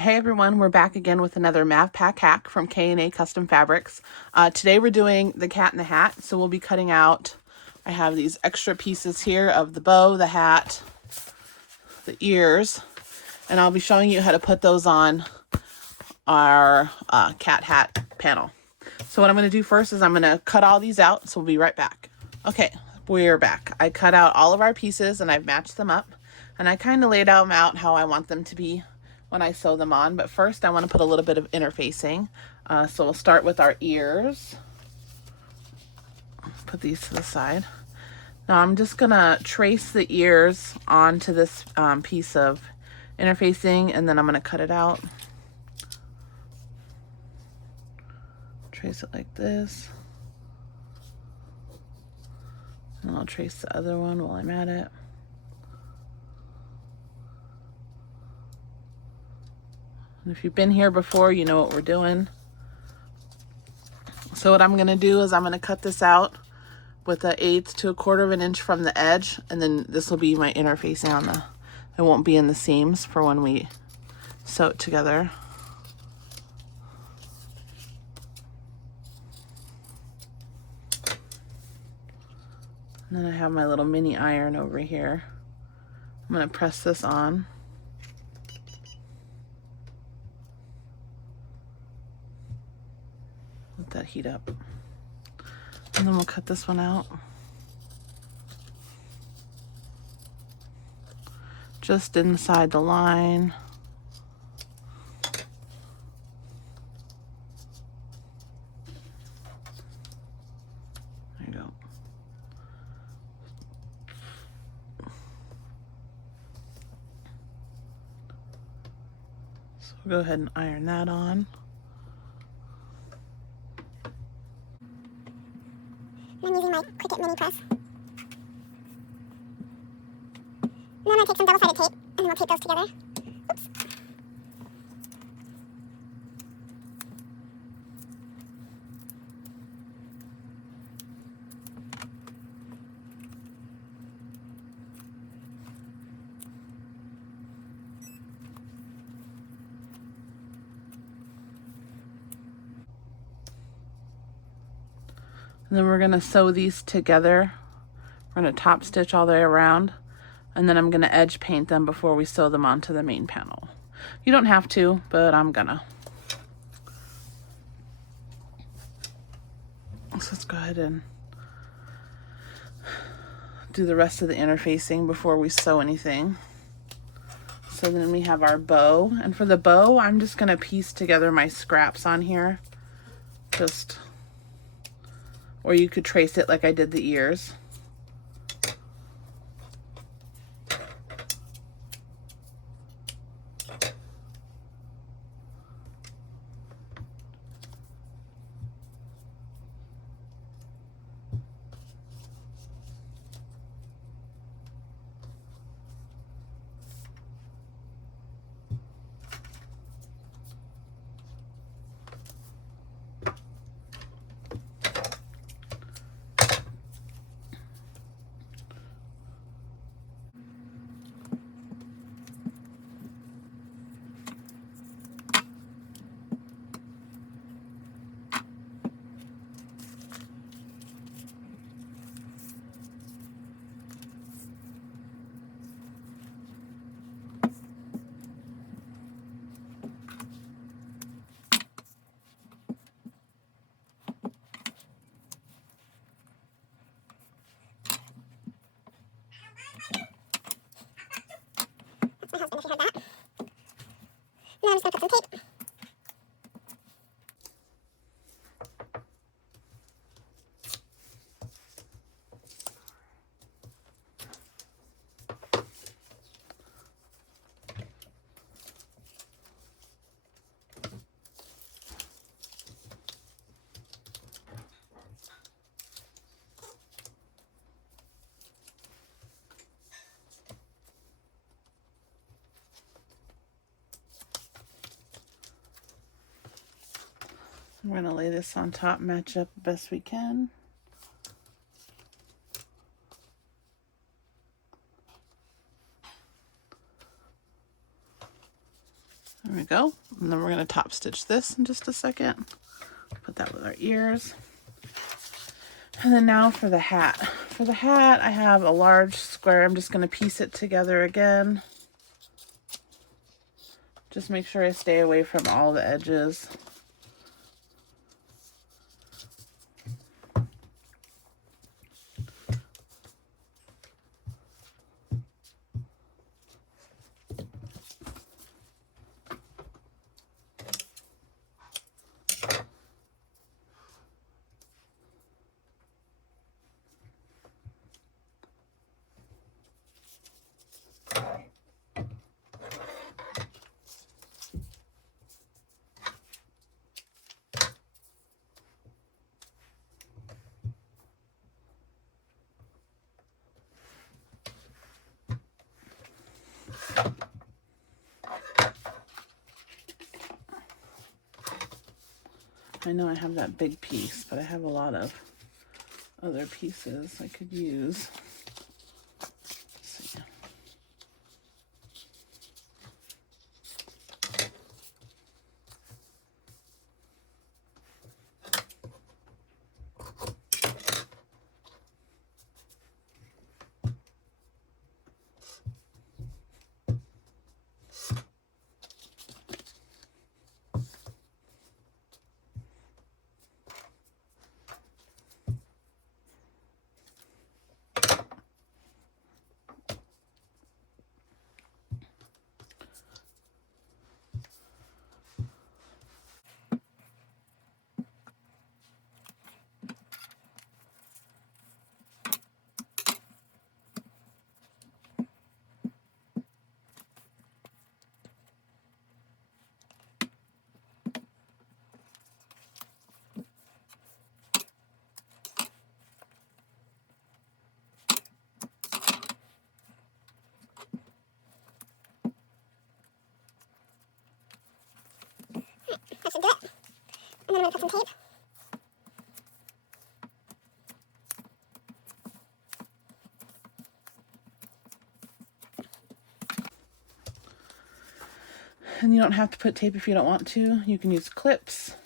Hey everyone, we're back again with another Mav Pack hack from K&A Custom Fabrics. Today we're doing the cat in the hat, so we'll be cutting out, I have these extra pieces here of the bow, the hat, the ears, and I'll be showing you how to put those on our cat hat panel. So what I'm going to do first is I'm going to cut all these out, so we'll be right back. Okay, we're back. I cut out all of our pieces and I've matched them up, and I kind of laid them out how I want them to be when I sew them on. But first I want to put a little bit of interfacing. So we'll start with our ears. Put these to the side. Now I'm just gonna trace the ears onto this piece of interfacing, and then I'm gonna cut it out. Trace it like this. And I'll trace the other one while I'm at it. And if you've been here before, you know what we're doing. So what I'm gonna do is I'm gonna cut this out with 1/8 to 1/4 of an inch from the edge, and then this will be my interfacing on the, it won't be in the seams for when we sew it together. And then I have my little mini iron over here. I'm gonna press this on. Let that heat up. And then we'll cut this one out. Just inside the line. There you go. So we'll go ahead and iron that on. I'm using my Cricut mini press. Then I'm going to take some double-sided tape, and then we'll tape those together. Oops. And then we're gonna sew these together. We're gonna top stitch all the way around, and then I'm gonna edge paint them before we sew them onto the main panel. You don't have to, but I'm gonna. So let's go ahead and do the rest of the interfacing before we sew anything. So then we have our bow, and for the bow, I'm just gonna piece together my scraps on here. Or you could trace it like I did the ears. That's my husband, if you heard that. Now I'm just going to put some tape. We're gonna lay this on top, match up the best we can. There we go. And then we're going to top stitch this in just a second. Put that with our ears. And then now for the hat. For the hat, I have a large square. I'm just going to piece it together again. Just make sure I stay away from all the edges. I know I have that big piece, but I have a lot of other pieces I could use. Let's see. That should do it. And then I'm going to put some tape. And you don't have to put tape if you don't want to. You can use clips.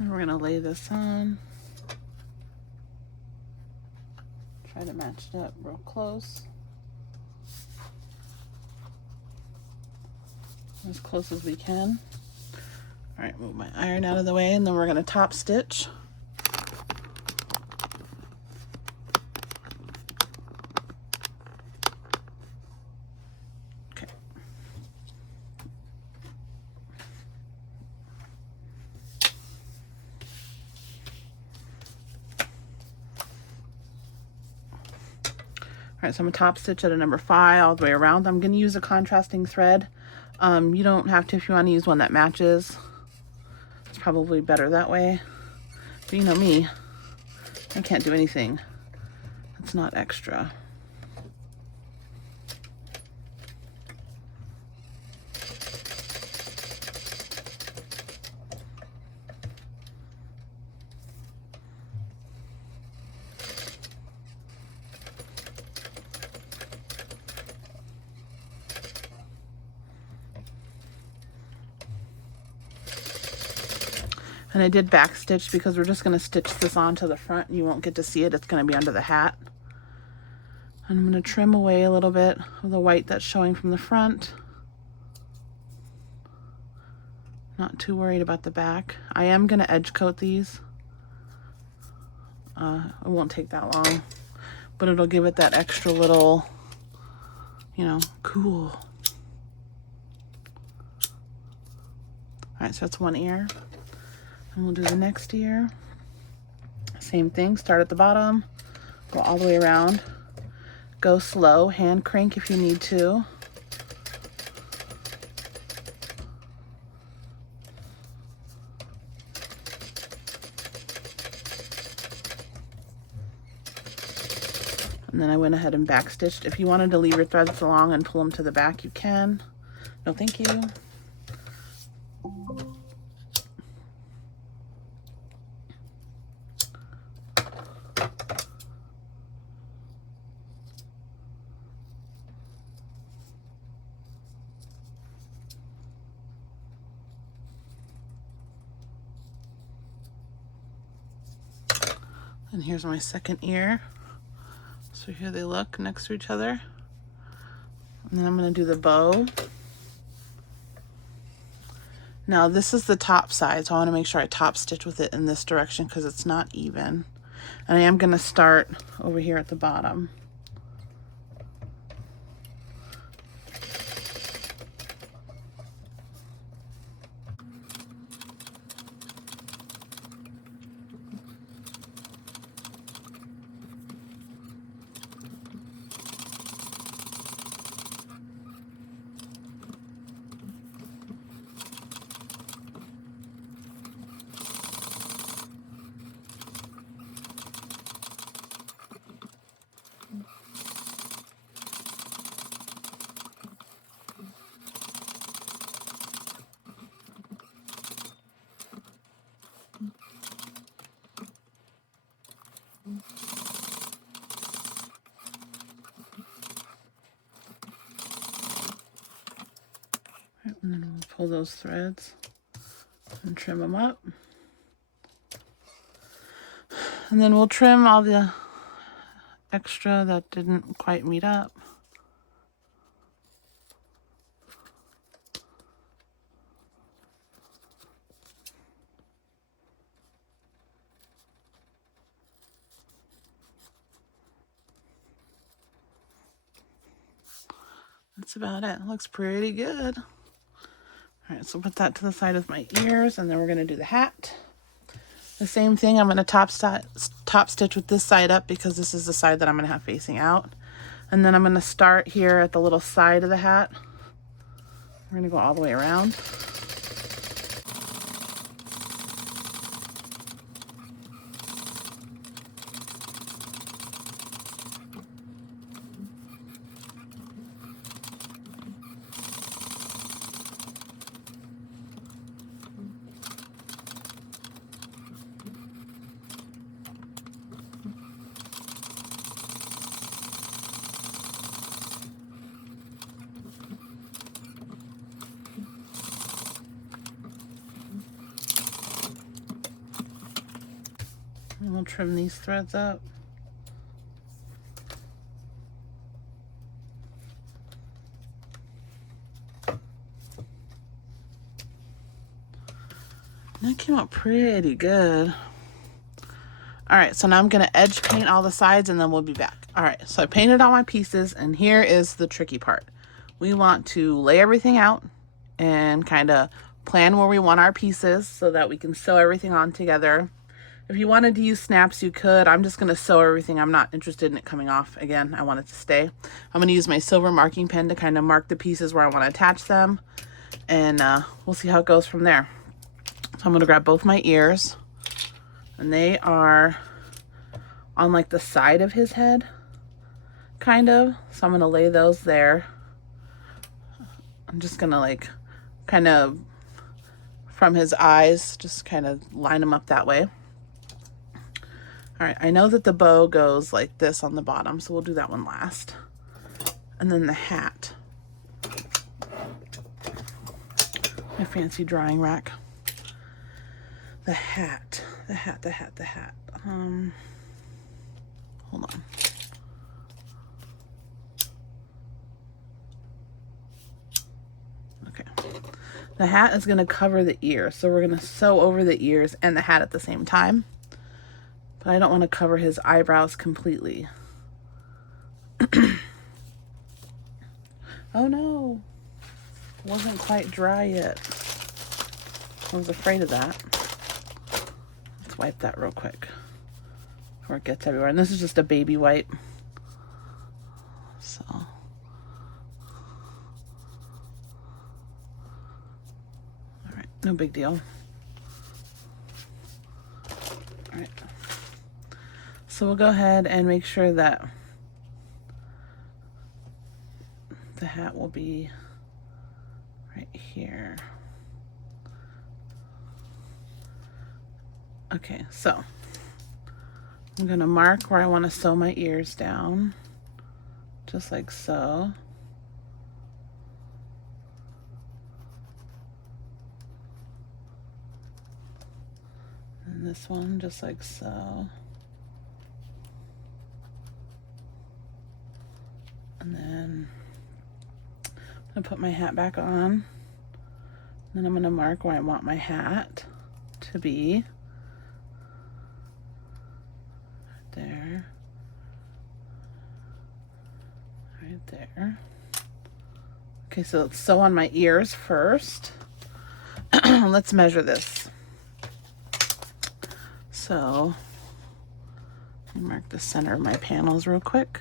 And we're going to lay this on. Try to match it up real close. As close as we can. All right, move my iron out of the way, and then we're going to top stitch. Okay. All right, so I'm going to top stitch at a number 5 all the way around. I'm going to use a contrasting thread. You don't have to if you want to use one that matches. It's probably better that way. But you know me, I can't do anything that's not extra. And I did back stitch because we're just going to stitch this onto the front. You won't get to see it. It's going to be under the hat. And I'm going to trim away a little bit of the white that's showing from the front. Not too worried about the back. I am going to edge coat these. It won't take that long, but it'll give it that extra little, you know, cool. All right, so that's one ear. And we'll do the next ear. Same thing, start at the bottom, go all the way around, Go slow, hand crank if you need to. And then I went ahead and back stitched. If you wanted to leave your threads along and pull them to the back, you can. No, thank you. And here's my second ear. So here they look next to each other. And then I'm going to do the bow. Now this is the top side, so I want to make sure I top stitch with it in this direction because it's not even. And I am going to start over here at the bottom. And then we'll pull those threads and trim them up. And then we'll trim all the extra that didn't quite meet up. That's about it. It looks pretty good. All right, so put that to the side of my ears, and then we're going to do the hat. The same thing, I'm going to top stitch with this side up because this is the side that I'm going to have facing out. And then I'm going to start here at the little side of the hat. We're going to go all the way around. And we'll trim these threads up. That came out pretty good. All right, so now I'm gonna edge paint all the sides and then we'll be back. All right, so I painted all my pieces and here is the tricky part. We want to lay everything out and kind of plan where we want our pieces so that we can sew everything on together. If you wanted to use snaps, you could. I'm just gonna sew everything. I'm not interested in it coming off again. I want it to stay. I'm gonna use my silver marking pen to kind of mark the pieces where I wanna attach them. And we'll see how it goes from there. So I'm gonna grab both my ears, and they are on like the side of his head, kind of. So I'm gonna lay those there. I'm just gonna like kind of from his eyes, just kind of line them up that way. All right, I know that the bow goes like this on the bottom, so we'll do that one last. And then the hat. My fancy drawing rack. The hat. Hold on. Okay. The hat is going to cover the ear, so we're going to sew over the ears and the hat at the same time. But I don't want to cover his eyebrows completely. Oh no, it wasn't quite dry yet. I was afraid of that. Let's wipe that real quick before it gets everywhere. And this is just a baby wipe. So all right, no big deal. All right. So we'll go ahead and make sure that the hat will be right here. Okay, so I'm gonna mark where I want to sew my ears down, just like so. And this one, just like so. And then I'm gonna put my hat back on. Then I'm gonna mark where I want my hat to be. There. Right there. Okay, so let's sew on my ears first. Let's measure this. So, let me mark the center of my panels real quick.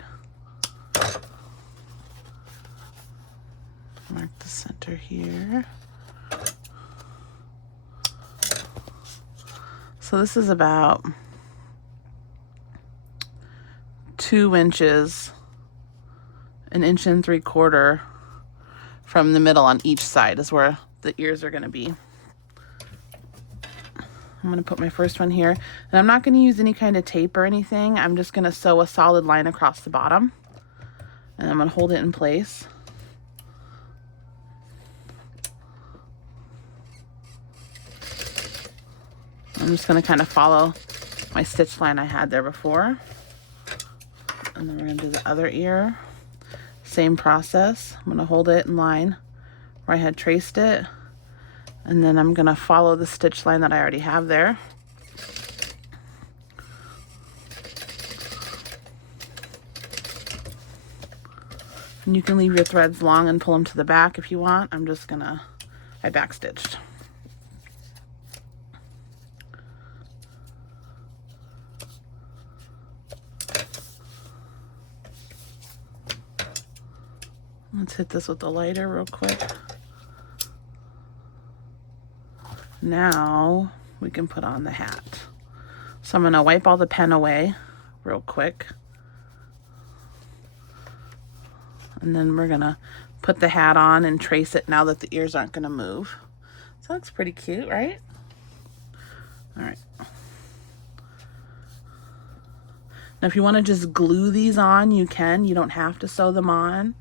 Mark the center here. So this is about 2 inches, 1 3/4 inches from the middle on each side is where the ears are going to be. I'm going to put my first one here, and I'm not going to use any kind of tape or anything. I'm just going to sew a solid line across the bottom, and I'm going to hold it in place. I'm just going to kind of follow my stitch line I had there before. And then we're going to do the other ear. Same process. I'm going to hold it in line where I had traced it. And then I'm going to follow the stitch line that I already have there. And you can leave your threads long and pull them to the back if you want. I backstitched. Let's hit this with the lighter real quick. Now we can put on the hat. So I'm going to wipe all the pen away real quick. And then we're going to put the hat on and trace it now that the ears aren't going to move. So that looks pretty cute, right? All right. Now if you want to just glue these on, you can. You don't have to sew them on.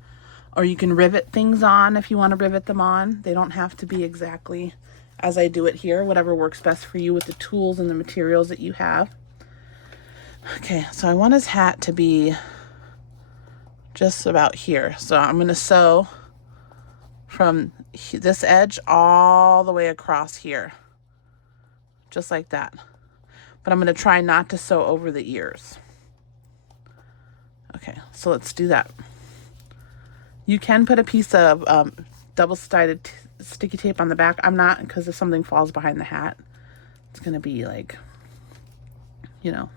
Or you can rivet things on if you want to rivet them on. They don't have to be exactly as I do it here. Whatever works best for you with the tools and the materials that you have. Okay, so I want his hat to be just about here. So I'm going to sew from this edge all the way across here. Just like that. But I'm going to try not to sew over the ears. Okay, so let's do that. You can put a piece of double-sided sticky tape on the back. I'm not, because if something falls behind the hat, it's going to be like, you know,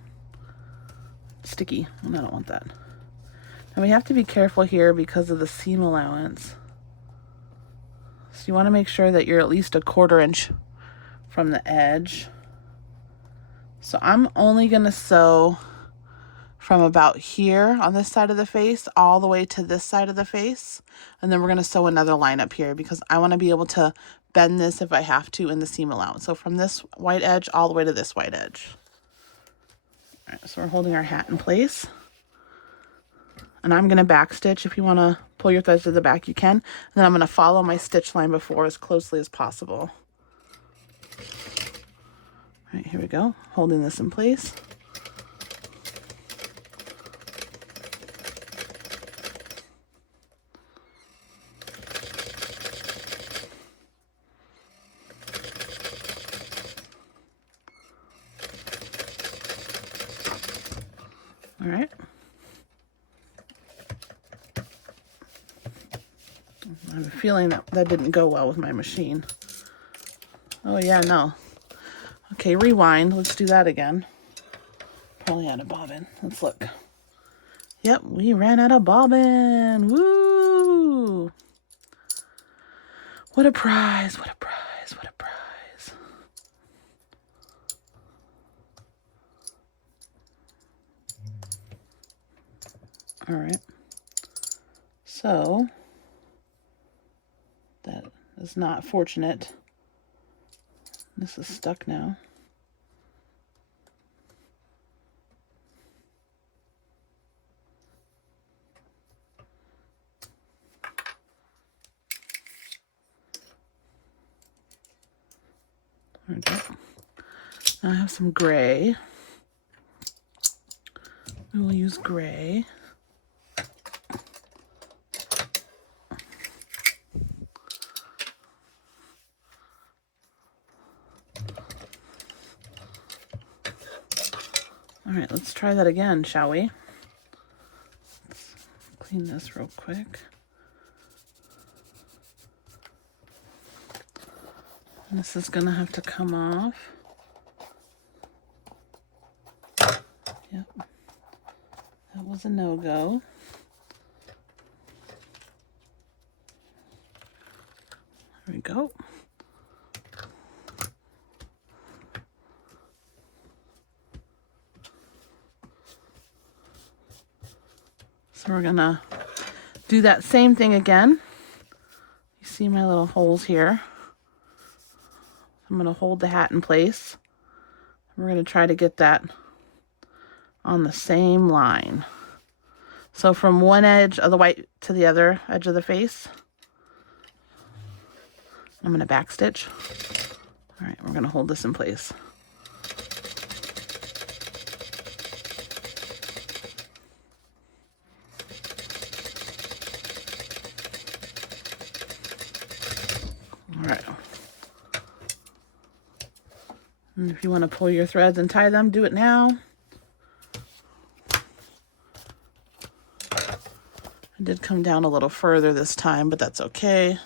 sticky, and I don't want that. And we have to be careful here because of the seam allowance. So you want to make sure that you're at least 1/4 inch from the edge. So I'm only going to sew from about here on this side of the face all the way to this side of the face. And then we're going to sew another line up here because I want to be able to bend this if I have to in the seam allowance. So from this white edge all the way to this white edge. All right, so we're holding our hat in place. And I'm going to back stitch. If you want to pull your threads to the back, you can. And then I'm going to follow my stitch line before as closely as possible. All right, here we go. Holding this in place. All right. I have a feeling that didn't go well with my machine. Oh yeah, no. Okay, rewind. Let's do that again. Probably out of bobbin. Let's look. Yep, we ran out of bobbin. Woo! What a prize, what a prize, what a prize. All right. So, that is not fortunate. This is stuck now. There we go. Now I have some gray. We will use gray. All right, let's try that again, shall we? Let's clean this real quick. This is gonna have to come off. Yep, that was a no-go. There we go. So we're gonna do that same thing again. You see my little holes here. I'm gonna hold the hat in place. We're gonna try to get that on the same line. So from one edge of the white to the other edge of the face. I'm gonna back stitch. All right, we're gonna hold this in place. All right. And if you want to pull your threads and tie them, do it now. I did come down a little further this time, but that's okay.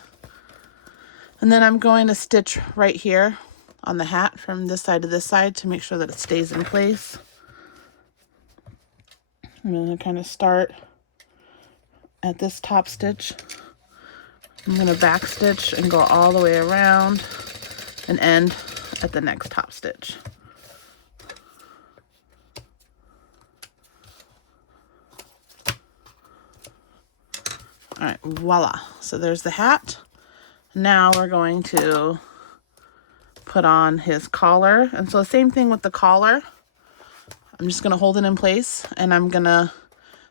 And then I'm going to stitch right here on the hat from this side to this side to make sure that it stays in place. I'm going to kind of start at this top stitch. I'm going to back stitch and go all the way around and end at the next top stitch. All right, voila. So there's the hat. Now we're going to put on his collar. And so the same thing with the collar. I'm just going to hold it in place and I'm going to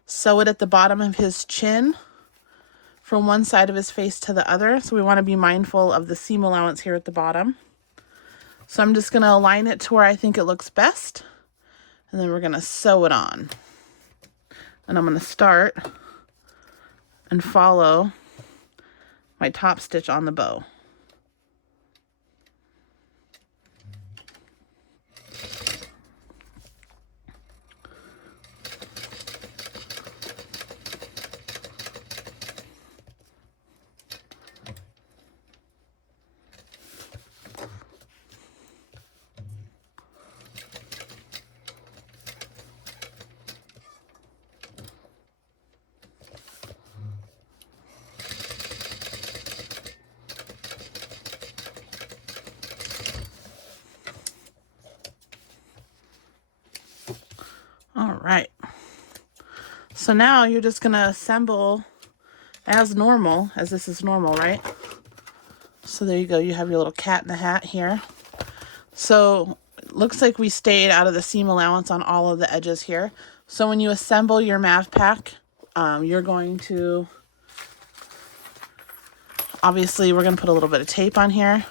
sew it at the bottom of his chin from one side of his face to the other. So we want to be mindful of the seam allowance here at the bottom. So I'm just going to align it to where I think it looks best. And then we're going to sew it on. And I'm going to start and follow my top stitch on the bow. All right. So now you're just going to assemble as normal, as this is normal, right? So there you go. You have your little cat in the hat here. So it looks like we stayed out of the seam allowance on all of the edges here. So when you assemble your math pack, you're going to, obviously we're going to put a little bit of tape on here.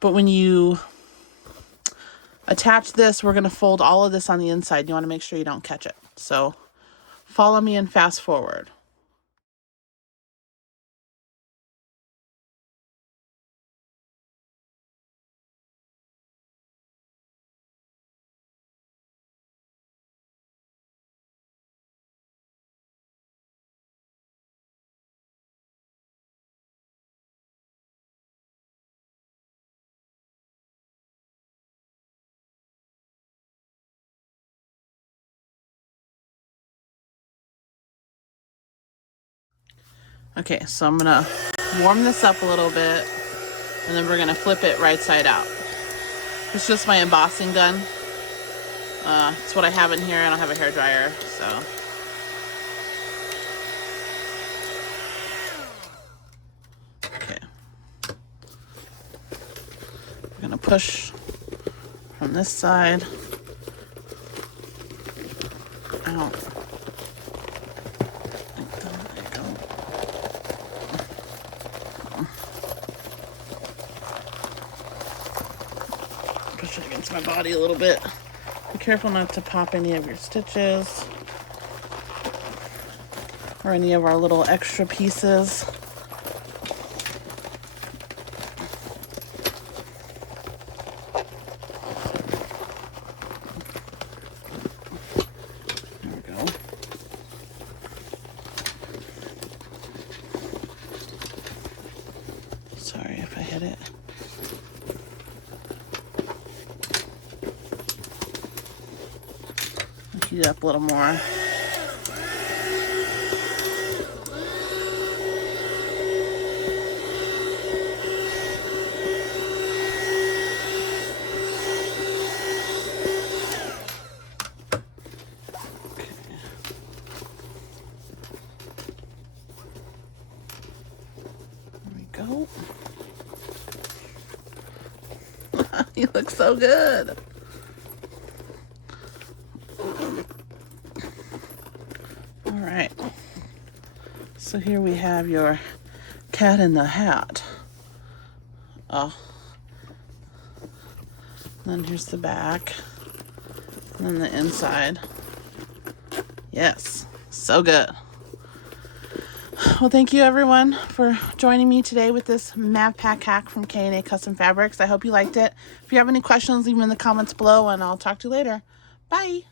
But when you attach this, we're going to fold all of this on the inside. You want to make sure you don't catch it. So follow me and fast forward. Okay, so I'm gonna warm this up a little bit, and then we're gonna flip it right side out. It's just my embossing gun. It's what I have in here. I don't have a hairdryer, so. Okay. We're gonna push from this side out. There you go. Push it against my body a little bit. Be careful not to pop any of your stitches or any of our little extra pieces. There we go. Sorry if I hit it. Heat it up a little more. Go. You look so good. All right. So here we have your cat in the hat. Oh. Then here's the back. And then the inside. Yes. So good. Well, thank you everyone for joining me today with this Mav Pack hack from K&A Custom Fabrics. I hope you liked it. If you have any questions, leave them in the comments below and I'll talk to you later. Bye.